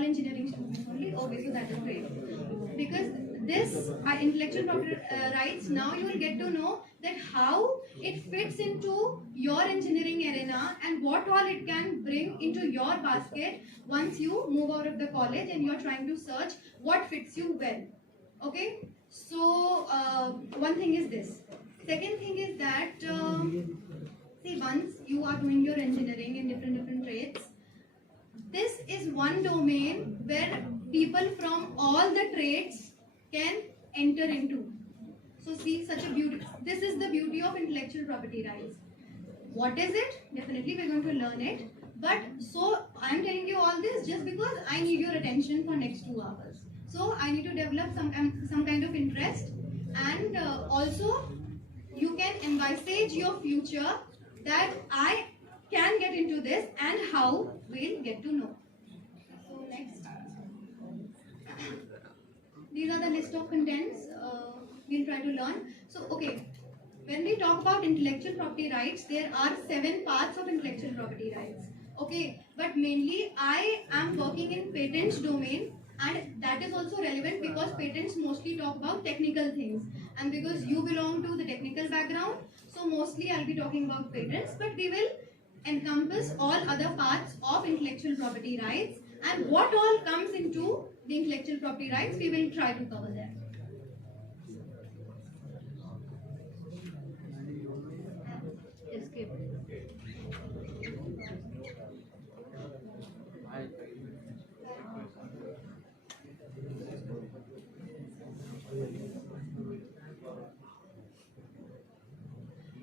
all engineering students only? Okay, so that is great. Because this intellectual property rights, now you will get to know that how it fits into your engineering arena and what all it can bring into your basket once you move out of the college and you're trying to search what fits you well. Okay, so one thing is this. Second thing is that see, once you are doing your engineering in different trades, this is one domain where people from all the trades can enter into. So see, such a beauty. This is the beauty of intellectual property rights. What is it? Definitely we're going to learn it. But so I'm telling you all this just because I need your attention for next 2 hours. So I need to develop some kind of interest, and also you can envisage your future that I can get into this and how we'll get to know. So next, these are the list of contents we'll try to learn. So okay, when we talk about intellectual property rights, there are 7 parts of intellectual property rights. Okay, but mainly I am working in patents domain, and that is also relevant because patents mostly talk about technical things, and because you belong to the technical background, so mostly I'll be talking about patents, but we will encompass all other parts of intellectual property rights, and what all comes into the intellectual property rights we will try to cover that. Escape.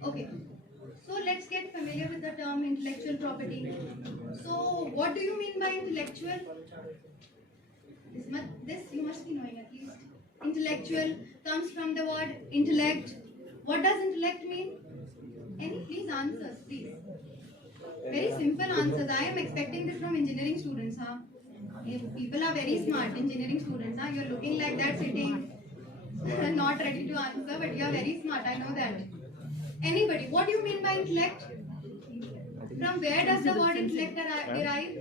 Okay, so let's get familiar with the term intellectual property. So what do you mean by intellectual? This you must be knowing at least. Intellectual comes from the word intellect. What does intellect mean? Any please answers, please. Very simple answers. I am expecting this from engineering students, huh? People are very smart, engineering students, huh? You're looking like that sitting, not ready to answer, but you're very smart, I know that. Anybody, what do you mean by intellect? From where does the word intellect derive?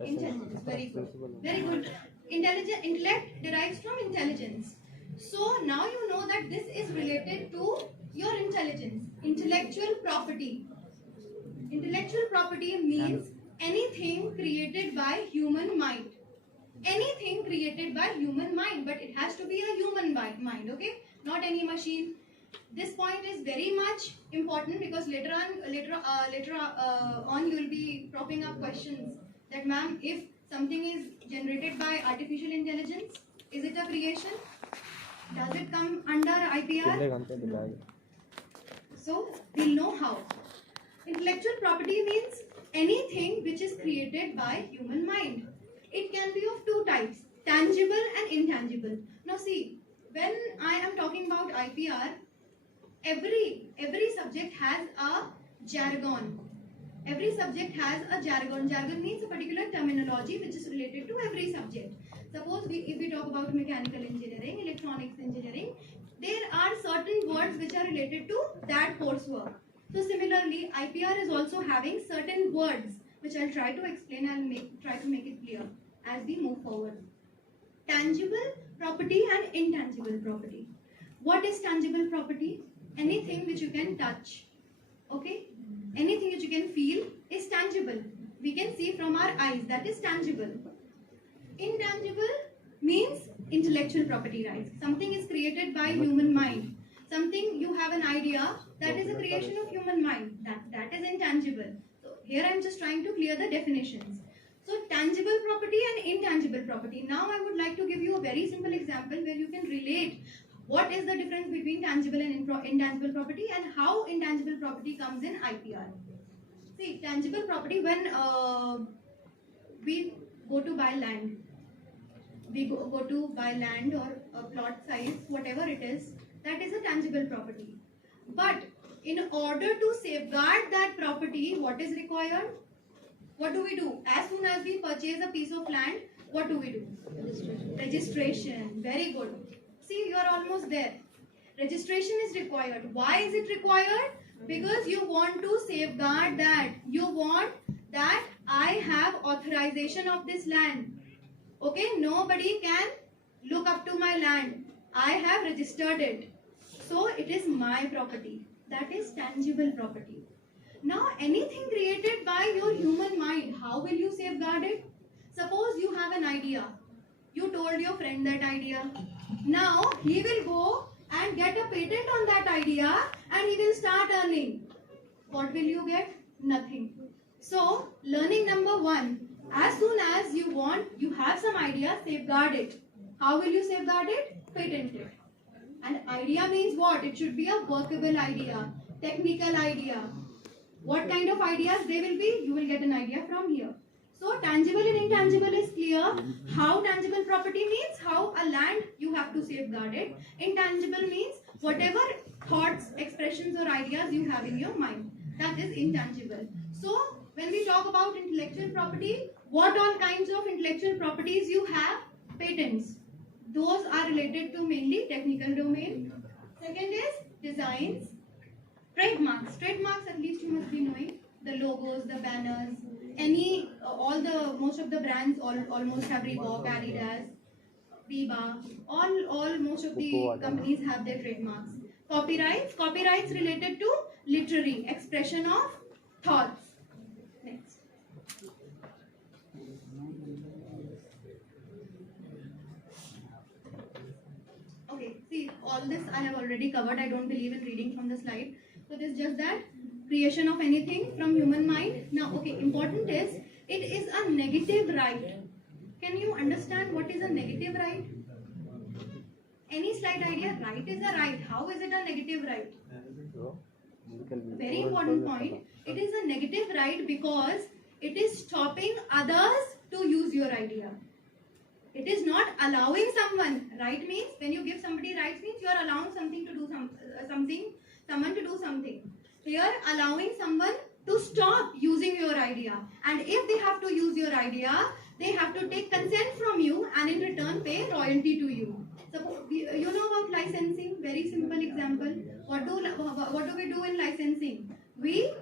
Intelligence. Very good. Very good. Intellect derives from intelligence. So now you know that this is related to your intelligence. Intellectual property. Intellectual property means anything created by human mind. Anything created by human mind, but it has to be a human mind, okay? Not any machine. This point is very much important because later on you will be propping up questions that, ma'am, if something is generated by artificial intelligence, is it a creation? Does it come under IPR? So we'll know how. Intellectual property means anything which is created by human mind. It can be of 2 types, tangible and intangible. Now see, when I am talking about IPR, every subject has a jargon. Every subject has a jargon. Jargon means a particular terminology which is related to every subject. Suppose if we talk about mechanical engineering, electronics engineering, there are certain words which are related to that coursework. So similarly, IPR is also having certain words which I'll try to explain and try to make it clear as we move forward. Tangible property and intangible property. What is tangible property? Anything which you can touch. Okay? Anything which you can feel is tangible. We can see from our eyes, that is tangible. Intangible means intellectual property rights. Something is created by human mind. Something you have an idea, that is a creation of human mind. That is intangible. So here I am just trying to clear the definitions. So tangible property and intangible property. Now I would like to give you a very simple example where you can relate what is the difference between tangible and intangible property and how intangible property comes in IPR. See, tangible property, when we go to buy land, we go to buy land or a plot size, whatever it is, that is a tangible property. But in order to safeguard that property, what is required? What do we do? As soon as we purchase a piece of land, what do we do? Registration. Very good. See, you are almost there. Registration is required. Why is it required? Because you want to safeguard that. You want that I have authorization of this land. Okay, nobody can look up to my land. I have registered it. So it is my property. That is tangible property. Now anything created by your human mind, how will you safeguard it? Suppose you have an idea. You told your friend that idea. Now he will go and get a patent on that idea and he will start earning. What will you get? Nothing. So learning number 1, as soon as you have some idea, safeguard it. How will you safeguard it? Patent it. And idea means what? It should be a workable idea, technical idea. What kind of ideas they will be? You will get an idea from here. So tangible and intangible is clear. How tangible property means how a land you have to safeguard it. Intangible means whatever thoughts, expressions or ideas you have in your mind. That is intangible. So when we talk about intellectual property, what all kinds of intellectual properties you have? Patents. Those are related to mainly technical domain. Second is designs. Trademarks. Trademarks at least you must be knowing. The logos, the banners, most of the brands almost have Reebok, Adidas, Biba. Most of the companies have their trademarks. Copyrights. Copyrights related to literary expression of thoughts. Next. Okay, see, all this I have already covered. I don't believe in reading from the slide. So this is just that creation of anything from human mind. Now, okay, important is it is a negative right. Can you understand what is a negative right? Any slight idea? Right is a right. How is it a negative right? Very important point. It is a negative right because it is stopping others to use your idea. It is not allowing someone. Right means when you give somebody rights means you are allowing something to do someone to do something. Here allowing someone to stop using your idea, and if they have to use your idea, they have to take consent from you and in return pay royalty to you. Suppose you know about licensing. Very simple example. What do we do in licensing? We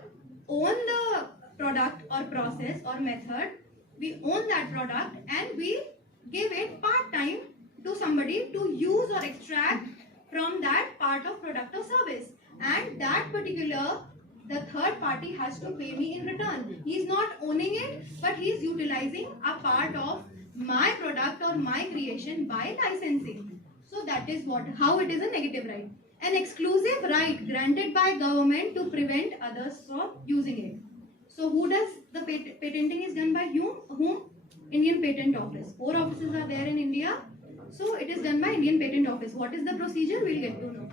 own the product or process or method. We own that product and we give it part time to somebody to use or extract from that part of product or service, and that particular the third party has to pay me in return. He is not owning it, but he is utilizing a part of my product or my creation by licensing. So that is how it is a negative right. An exclusive right granted by government to prevent others from using it. So who does the patenting is done by whom? Indian Patent Office. 4 offices are there in India. So it is done by Indian Patent Office. What is the procedure? We'll get to know.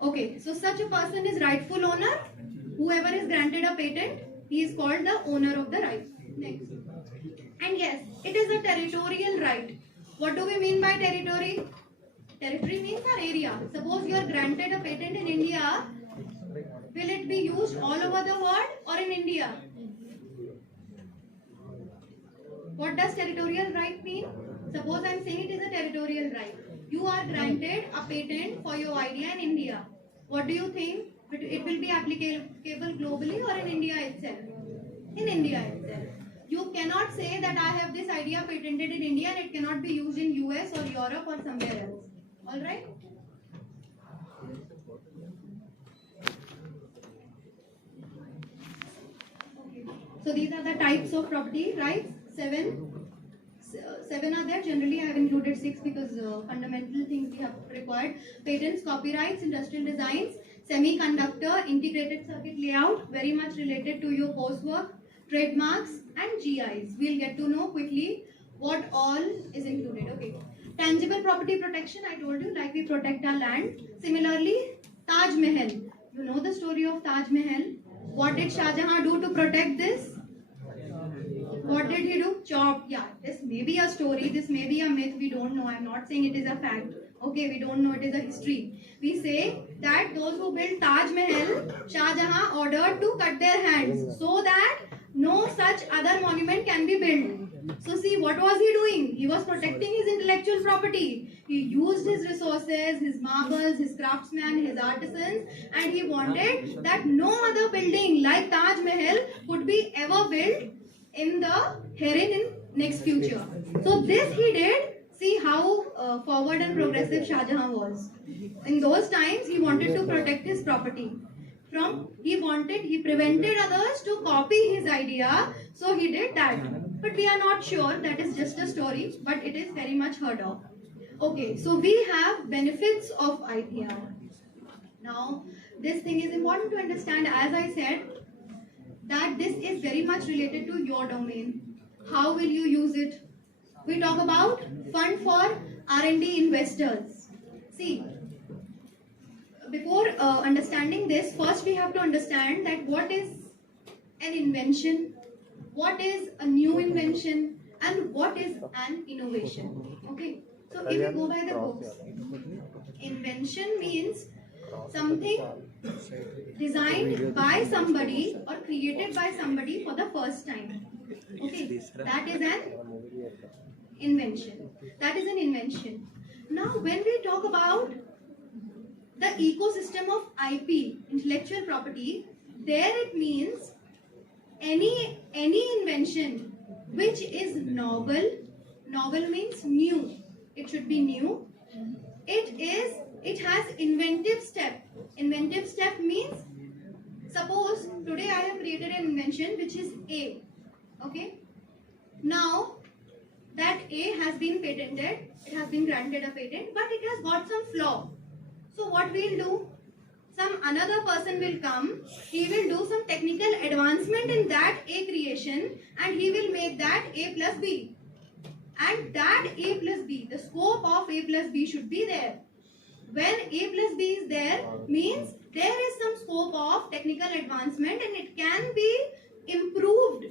Okay, so such a person is rightful owner. Whoever is granted a patent, he is called the owner of the right. Next. And yes, it is a territorial right. What do we mean by territory? Territory means our area. Suppose you are granted a patent in India, will it be used all over the world or in India? What does territorial right mean? Suppose I am saying it is a territorial right. You are granted a patent for your idea in India. What do you think? It will be applicable globally or in India itself? In India itself. You cannot say that I have this idea patented in India and it cannot be used in US or Europe or somewhere else. Alright? Okay. So these are the types of property rights. 7 are there. Generally I have included 6 because fundamental things we have required. Patents, copyrights, industrial designs, semiconductor, integrated circuit layout, very much related to your coursework, trademarks and GIs. We'll get to know quickly what all is included. Okay. Tangible property protection, I told you, like we protect our land. Similarly, Taj Mahal. You know the story of Taj Mahal. What did Shah Jahan do to protect this? What did he do? Chop. Yeah, this may be a story, this may be a myth, we don't know. I'm not saying it is a fact. Okay, we don't know, it is a history. We say that those who built Taj Mahal, Shah Jahan ordered to cut their hands so that no such other monument can be built. So see, what was he doing? He was protecting his intellectual property. He used his resources, his marbles, his craftsmen, his artisans, and he wanted that no other building like Taj Mahal could be ever built in the herein in next future. So this he did. See how forward and progressive Shah Jahan was. In those times, he wanted to protect his property. He prevented others to copy his idea, so he did that. But we are not sure, that is just a story, but it is very much heard of. Okay, so we have benefits of IPR. Now, this thing is important to understand, as I said, that this is very much related to your domain. How will you use it? We talk about fund for R&D investors. See, before understanding this, first we have to understand that what is an invention, what is a new invention, and what is an innovation. Okay, so if you go by the books, invention means something designed by somebody or created by somebody for the first time. Okay, that is an invention. That is an invention. Now, when we talk about the ecosystem of IP, intellectual property, there it means any invention which is novel. Novel means new. It should be new. It has inventive step. Inventive step means, suppose today I have created an invention which is A. Okay. Now that A has been patented, it has been granted a patent, but it has got some flaw. So what we'll do? Some another person will come, he will do some technical advancement in that A creation, and he will make that A plus B. And that A plus B, the scope of A plus B should be there. When A plus B is there, means there is some scope of technical advancement and it can be improved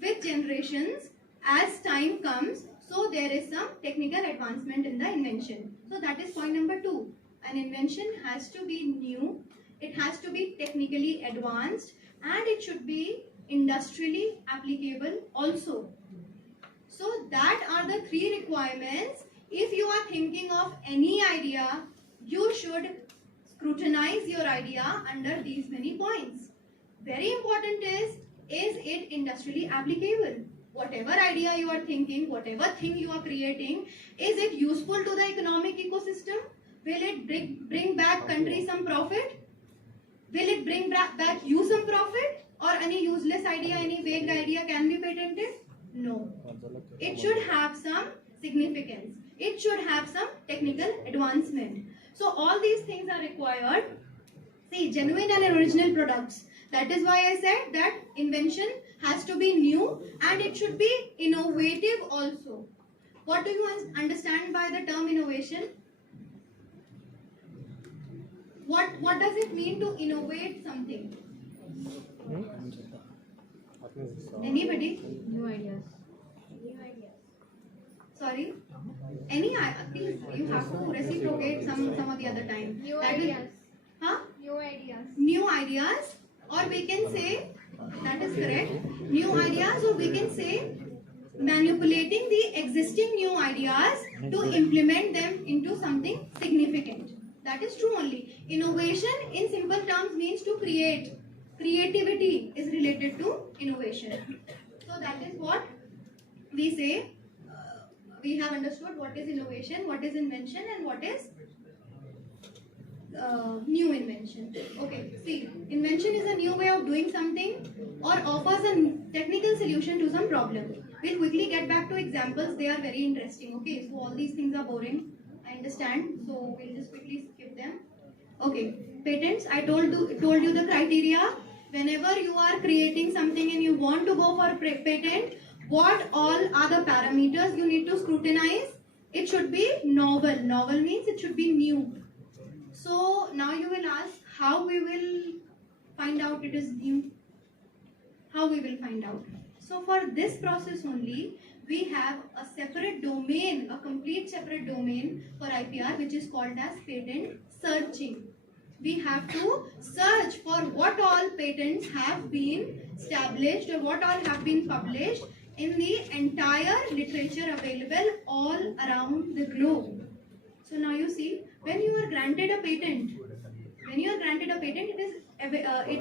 with generations as time comes. So there is some technical advancement in the invention. So that is point number 2. An invention has to be new, it has to be technically advanced, and it should be industrially applicable also. So that are the 3 requirements. If you are thinking of any idea, you should scrutinize your idea under these many points. Very important is it industrially applicable? Whatever idea you are thinking, whatever thing you are creating, is it useful to the economic ecosystem? Will it bring back country some profit? Will it bring back you some profit? Or any useless idea, any vague idea can be patented? No. It should have some significance. It should have some technical advancement. So all these things are required. See, genuine and original products. That is why I said that invention has to be new and it should be innovative also. What do you understand by the term innovation? What does it mean to innovate something? Anybody? New ideas. Sorry? Any please, you have to reciprocate some of the other time. New That ideas. Huh? New ideas. New ideas, or we can say, that is correct, new ideas, or we can say manipulating the existing new ideas to implement them into something significant. That is true only. Innovation in simple terms means to create. Creativity is related to innovation. So that is what we say. We have understood what is innovation, what is invention, and what is new invention. Okay, see, invention is a new way of doing something or offers a technical solution to some problem. We'll quickly get back to examples. They are very interesting. Okay, so all these things are boring. I understand. So we'll just quickly skip them. Okay, patents. I told you the criteria. Whenever you are creating something and you want to go for patent, what all are the parameters you need to scrutinize? It should be novel. Novel means it should be new. So now you will ask how we will find out it is new. How we will find out? So for this process only, we have a separate domain, a complete separate domain for IPR, which is called as patent searching. We have to search for what all patents have been established or what all have been published in the entire literature available all around the globe. So now you see, when you are granted a patent, it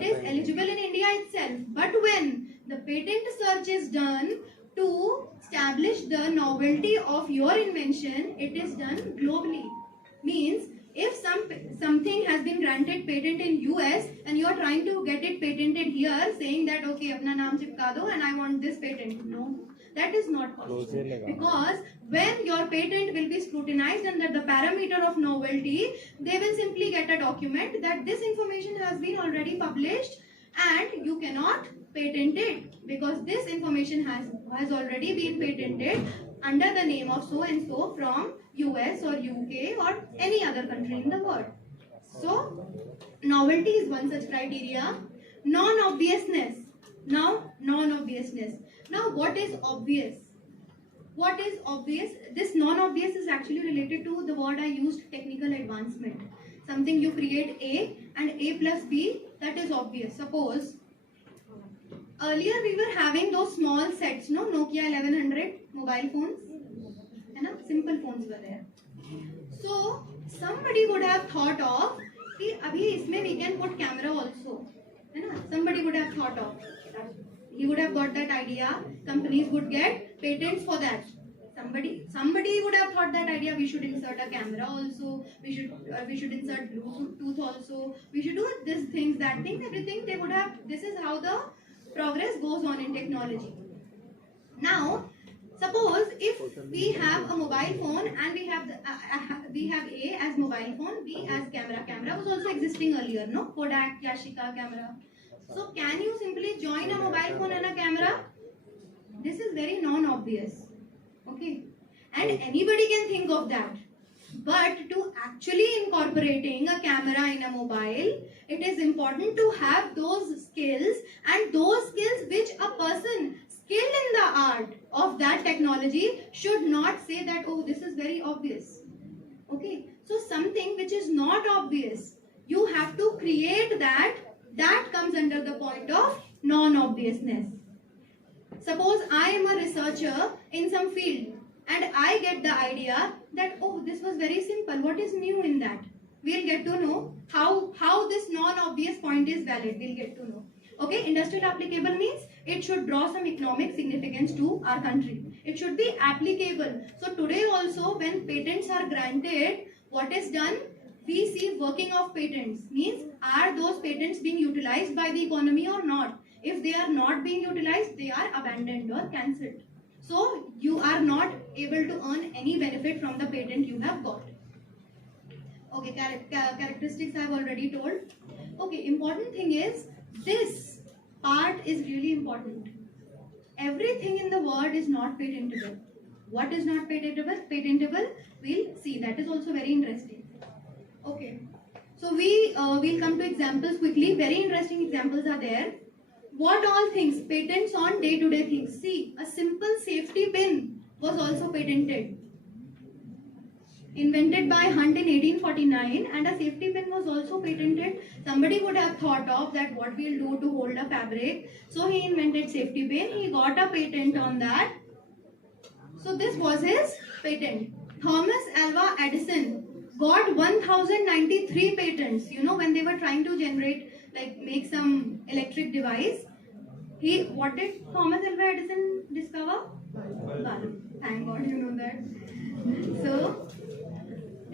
is eligible in India itself. But when The patent search is done to establish the novelty of your invention. It is done globally. Means if something has been granted patent in US and you are trying to get it patented here, saying that okay, apna naam chipka do and I want this patent. No, that is not possible. Because when your patent will be scrutinized under the parameter of novelty, they will simply get a document that this information has been already published and you cannot patent it because this information has already been patented under the name of so and so from US or UK or any other country in the world. So novelty is one such criteria. Non-obviousness. Now non-obviousness. Now what is obvious? What is obvious? This non-obvious is actually related to the word I used, technical advancement. Something you create A and A plus B, that is obvious. Suppose earlier we were having those small sets, no, Nokia 1100 mobile phones, simple phones were there. So somebody would have thought of, abhi isme we can put camera also. Somebody would have thought of. He would have got that idea. Companies would get patents for that. Somebody would have thought that idea. We should insert a camera also. We should insert Bluetooth also. We should do this things, that thing, everything. They would have. This is how the progress goes on in technology. Now, suppose if we have a mobile phone and we have A as mobile phone, B as camera. Camera was also existing earlier, no? Kodak, Yashica camera. So can you simply join a mobile phone and a camera? This is very non-obvious. Okay. And anybody can think of that. But to actually incorporating a camera in a mobile, it is important to have those skills, and those skills which a person skilled in the art of that technology should not say that, oh, this is very obvious. Okay. So something which is not obvious, you have to create that. That comes under the point of non-obviousness. Suppose I am a researcher in some field and I get the idea that, oh, this was very simple. What is new in that? We'll get to know how this non-obvious point is valid. We'll get to know. Okay, industrial applicable means it should draw some economic significance to our country. It should be applicable. So today also when patents are granted, what is done? We see working of patents. Means are those patents being utilized by the economy or not? If they are not being utilized, they are abandoned or cancelled. So you are not able to earn any benefit from the patent you have got. Okay, characteristics I have already told. Okay, important thing is this part is really important. Everything in the world is not patentable. What is not patentable? Patentable, we'll see. That is also very interesting. Okay, so we'll come to examples quickly. Very interesting examples are there. What all things? Patents on day-to-day things. See, a simple safety pin was also patented. Invented by Hunt in 1849, and a safety pin was also patented. Somebody would have thought of that what we'll do to hold a fabric. So he invented safety pin. He got a patent on that. So this was his patent. Thomas Alva Edison got 1093 patents. You know, when they were trying to generate, like make some electric device, what did Thomas Alva Edison discover? Bulb. Thank God you know that. So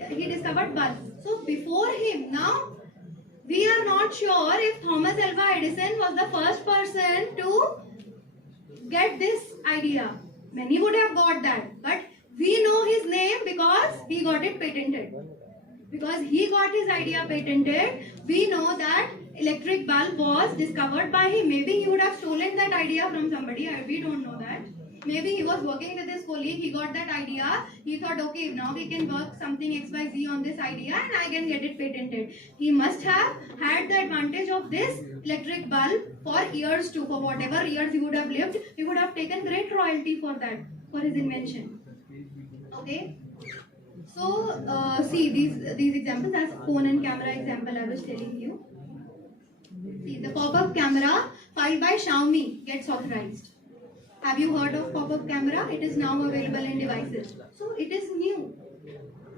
he discovered bulb. So before him, now we are not sure if Thomas Alva Edison was the first person to get this idea. Many would have got that, but we know his name because he got it patented. Because he got his idea patented, we know that electric bulb was discovered by him. Maybe he would have stolen that idea from somebody. We don't know that. Maybe he was working with his colleague. He got that idea. He thought, okay, now we can work something XYZ on this idea and I can get it patented. He must have had the advantage of this electric bulb for years too. For whatever years he would have lived, he would have taken great royalty for that, for his invention. Okay. So, see these examples as phone and camera example I was telling you. See, the pop-up camera filed by Xiaomi gets authorized. Have you heard of pop-up camera? It is now available in devices. So, it is new.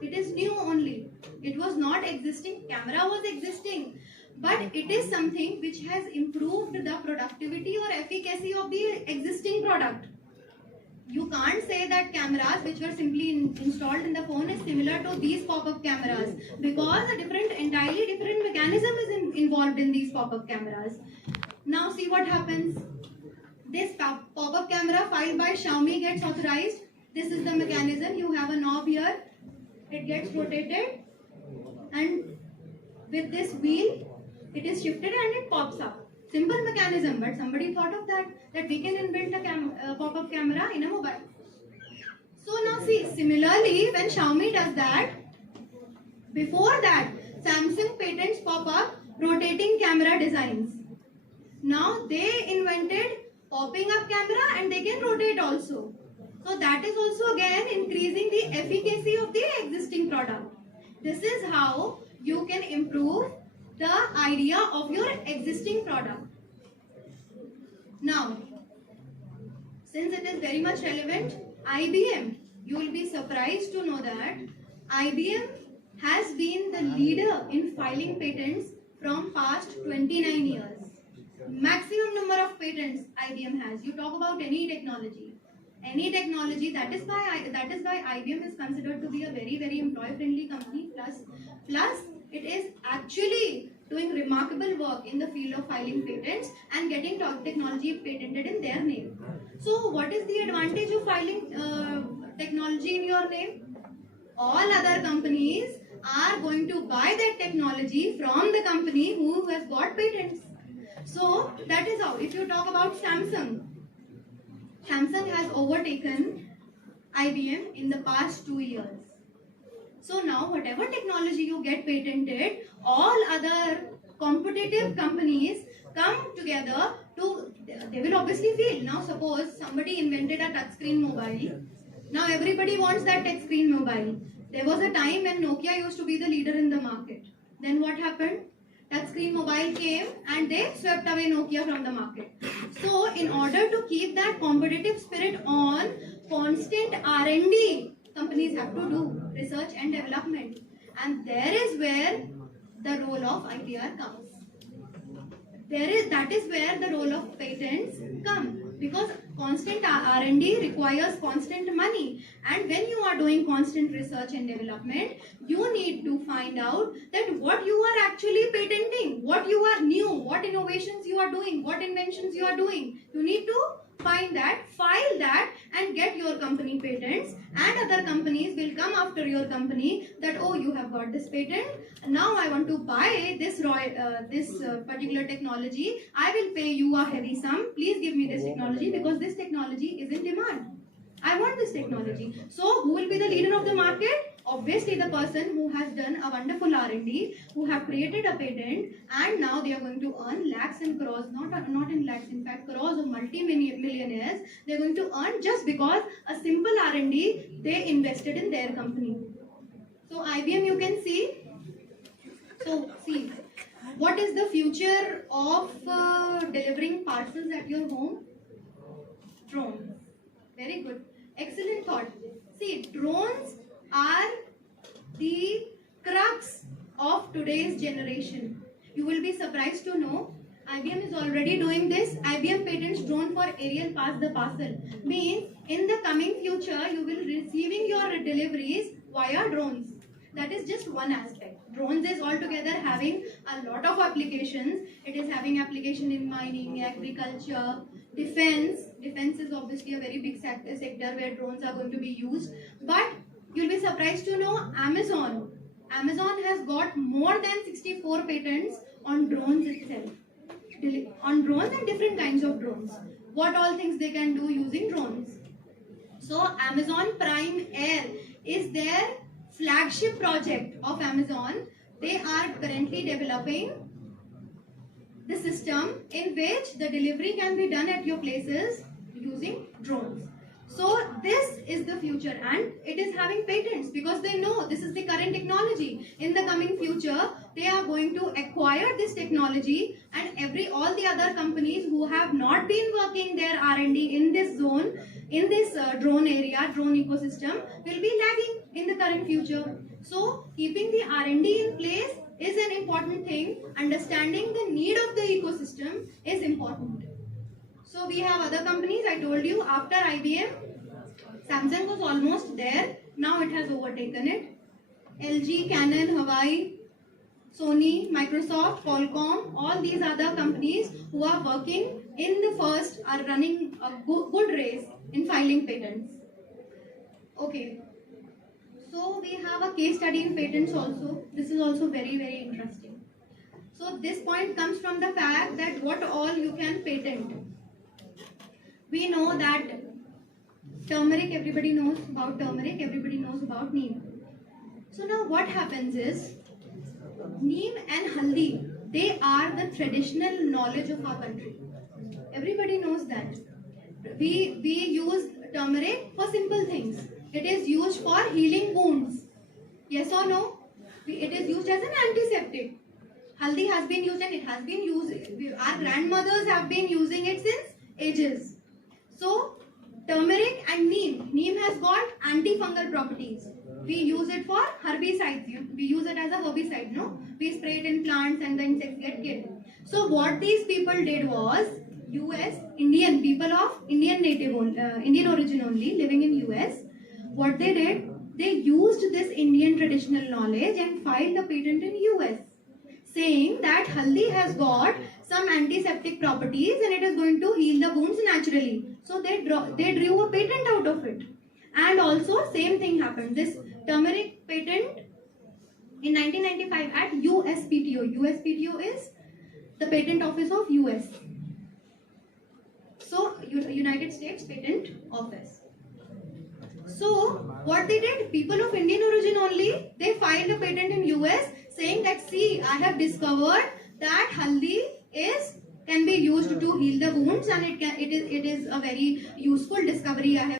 It is new only. It was not existing. Camera was existing. but it is something which has improved the productivity or efficacy of the existing product. You can't say that cameras which were simply installed in the phone is similar to these pop-up cameras, because a entirely different mechanism is involved in these pop-up cameras. Now see what happens. This pop-up camera filed by Xiaomi gets authorized. This is the mechanism. You have a knob here. It gets rotated, and with this wheel, it is shifted and it pops up. Simple mechanism, but somebody thought of that we can invent a pop-up camera in a mobile. So now see, similarly, when Xiaomi does that, before that, Samsung patents pop-up rotating camera designs. Now they invented popping up camera and they can rotate also. So that is also again increasing the efficacy of the existing product. This is how you can improve the idea of your existing product. Now, since it is very much relevant, IBM, you will be surprised to know that IBM has been the leader in filing patents from past 29 years. Maximum number of patents IBM has. You talk about any technology, that is why IBM is considered to be a very, very employee friendly company. Plus it is actually doing remarkable work in the field of filing patents and getting technology patented in their name. So what is the advantage of filing technology in your name? All other companies are going to buy that technology from the company who has got patents. So that is how. If you talk about Samsung has overtaken IBM in the past 2 years. So now whatever technology you get patented, all other competitive companies come together to, they will obviously feel. Now suppose somebody invented a touchscreen mobile. Now everybody wants that touchscreen mobile. There was a time when Nokia used to be the leader in the market. Then what happened? Touchscreen mobile came and they swept away Nokia from the market. So in order to keep that competitive spirit on, constant R&D companies have to do, research and development. And there is where the role of IPR comes. That is where the role of patents come, because constant R&D requires constant money, and when you are doing constant research and development, you need to find out that what you are actually patenting, what you are new, what innovations you are doing, what inventions you are doing. You need to find that, file that, and get your company patents, and other companies will come after your company that, oh, you have got this patent, now I want to buy this particular technology. I will pay you a heavy sum. Please give me this technology because this technology is in demand. I want this technology. So who will be the leader of the market? Obviously the person who has done a wonderful R&D, who have created a patent, and now they are going to earn lakhs and crores, not in lakhs, in fact crores of multi-millionaires. They are going to earn just because a simple R&D they invested in their company. So IBM, you can see. So see, what is the future of delivering parcels at your home? Drones. Very good. Excellent thought. See, drones are the crux of today's generation. You will be surprised to know IBM is already doing this. IBM patents drone for aerial pass the parcel. Means in the coming future you will be receiving your deliveries via drones. That is just one aspect. Drones is altogether having a lot of applications. It is having application in mining, agriculture, defense. Defense is obviously a very big sector where drones are going to be used. But you'll be surprised to know Amazon has got more than 64 patents on drones itself. On drones and different kinds of drones. What all things they can do using drones. So Amazon Prime Air is their flagship project of Amazon. They are currently developing the system in which the delivery can be done at your places using drones. So this is the future, and it is having patents because they know this is the current technology. In the coming future, they are going to acquire this technology, and all the other companies who have not been working their R&D in this zone, in this drone area, drone ecosystem, will be lagging in the current future. So keeping the R&D in place is an important thing. Understanding the need of the ecosystem is important. So we have other companies. I told you after IBM, Samsung was almost there. Now it has overtaken it. LG, Canon, Hawaii, Sony, Microsoft, Qualcomm, all these other companies who are working in the first are running a good race in filing patents. Okay. So we have a case study in patents also. This is also very, very interesting. So this point comes from the fact that what all you can patent. We know that turmeric, everybody knows about turmeric, everybody knows about neem. So now what happens is, neem and haldi, they are the traditional knowledge of our country. Everybody knows that. We use turmeric for simple things. It is used for healing wounds. Yes or no? It is used as an antiseptic. Haldi has been used and it has been used. Our grandmothers have been using it since ages. So, turmeric and neem. Neem has got antifungal properties. We use it for herbicides. We use it as a herbicide, no? We spray it in plants and the insects get killed. So, what these people did was, Indian people of Indian Indian origin only, living in US, what they did, they used this Indian traditional knowledge and filed a patent in US, saying that haldi has got some antiseptic properties and it is going to heal the wounds naturally. So they drew a patent out of it. And also same thing happened. This turmeric patent in 1995 at USPTO. USPTO is the patent office of US. So United States Patent Office. So what they did, people of Indian origin only, they filed a patent in US saying that, see, I have discovered that haldi can be used to heal the wounds and it is a very useful discovery I have